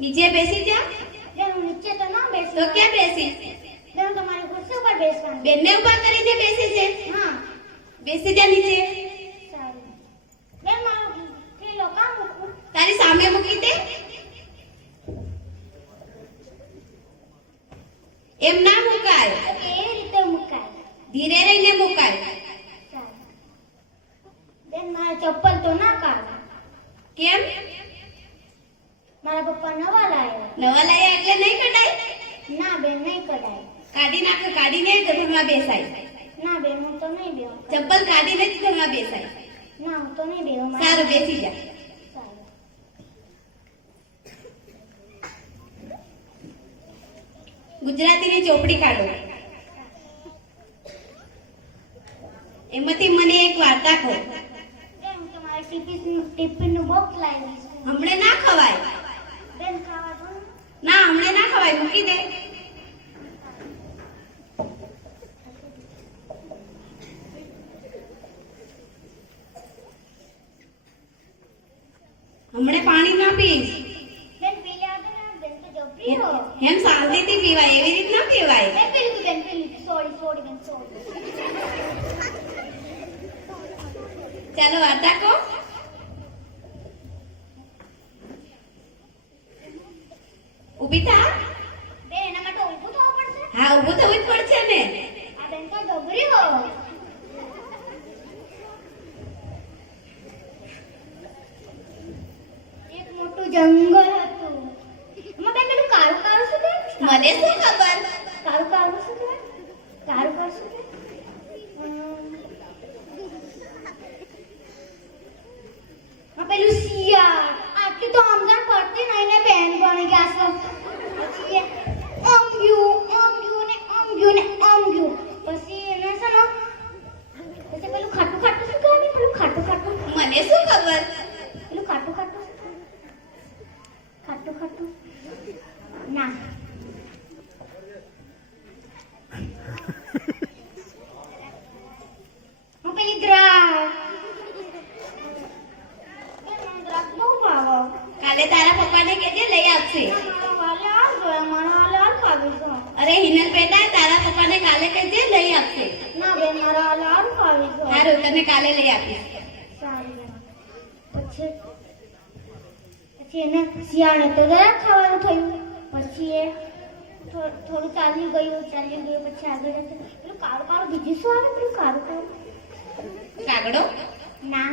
નીચે બેસી જા. બેન હું નીચે તો ના બેસી તો ક્યાં બેસી બેન તમારી ખુરશી ઉપર બેસવાનું. બેનને ઊભા કરીને બેસી છે? હા. બેસી જા નીચે. સારું. બેન મારો થેલો કામ મૂકું? તારી સામે મૂકી દે. એમ ના મુકાય. એ રીતે મુકાય. ધીરે રહીને મુકાય સારું બેન મારા ચપ્પલ તો ના કાઢ કેમ મારા પપ્પા નવા લાવ્યા નવા લાયા એટલે નહીં કઢાય? ના બેન નહીં કઢાય. કાઢી નાખ કાઢીને જ ઘરમાં બેસાય. ના બેન હું તો નહીં બેહું. ચપ્પલ કાઢીને જ ઘરમાં બેસાય. ના હું તો નહીં બેહું. સારું બેસી જા. ગુજરાતીની ચોપડી કાઢો. એમાંથી મને એક વાર્તા કહો. તમારા ટિફિનનું બોક્સ લાવી હમણે ના ખવાય. હમણે ના ખવાય મૂકી દે. હમણે પાણી ના પીશ એમ શાંતિથી પીવાય એવી રીત ના પીવાય? બેન પેલી બેન પેલી સોરી સોરી બેન સોરી. ચાલો વાર્તા કહો. ઊભી થા. બે એના માટે ઊભું થવું પડશે? હા ઊભું થવું જ પડશે ને. આ બેન તો જબરી હો. એક મોટું જંગલ હતું. એમાં બેન પેલું કાળું કાળું શું મને શું ખબર કાળું કાળું શું બેન કાળું કાળું શું બેન આ પેલું શિયાળ આટલી તો સમજણ પડતી નહીં ને બેન ભણી ગયા છે પછી એ ઓમ ગયું ઓમ ગયું ને ઓમ ગયું ને ઓમ ગયું પછી એને છે ને પછી પેલું ખાટું ખાટું શું કહેવાય પેલું ખાટું ખાટું મને શું ખબર પેલું શું કહેવાય? ખાટું ખાટું ના હું પેલી કાલે તારા પપ્પાને કહેજે લઈ. અરે હિનલ બેટા તારા પપ્પાને કાલે કહેજે લઈ આપશે ના બેન મારા. સારું તને કાલે લઈ આપીશ સારું બેન. પછી એને શિયાળે તો જરાક ખાવાનું થયું. પછી એ થોડું ચાલી ગયું ચાલી ગયું પછી આગળ પેલું કાળું કાળું બીજું શું આવે પેલું કાળું કાળું? કાગડો? ના.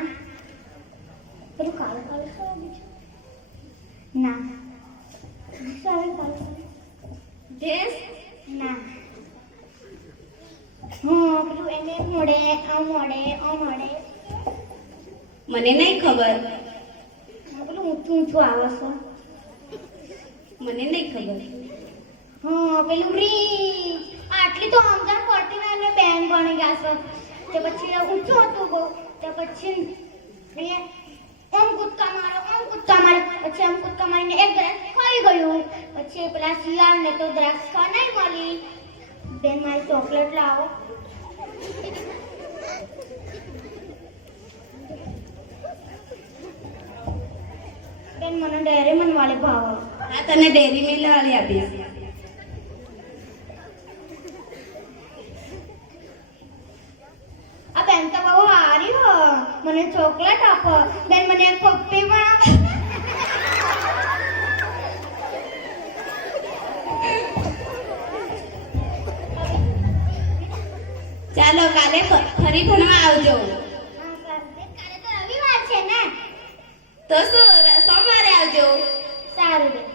પેલું કાળું કાળું શું આવે બીજું? ના. શું આવે કાળું કાળું? ભેંસ? ના. હા પેલું એને મોડે આ મોડે આ મોડે. મને નહીં ખબર. પેલું ઊંચું ઊંચું આવે છે. મને નહીં ખબર. હા પેલું રી. આટલી તો સમજણ પડતી ના બેન ભણી ગયા છે. તે પછી ઊંચું હતું બહુ. તે પછી એ ઓમ કૂદકા મારો ઓમ કૂદકા મારો. પછી આમ કૂદકા મારીને એક દ્રાક્ષ ખાઈ ગયું. પછી પેલા શિયાળને તો દ્રાક્ષ ખા નહીં મળી. બેન મારી ચોકલેટ લાવો બેન મને ડેરી મન વાલે ભાવ તને ડેરી મિલ વાળી આપીશ આ બેન તો બહુ હારી હો મને ચોકલેટ આપો બેન મને પપ્પી પણ આપો ચાલો કાલે ફરી ભણવા આવજો તો રવિવાર છે ને તો શું ર- tarde.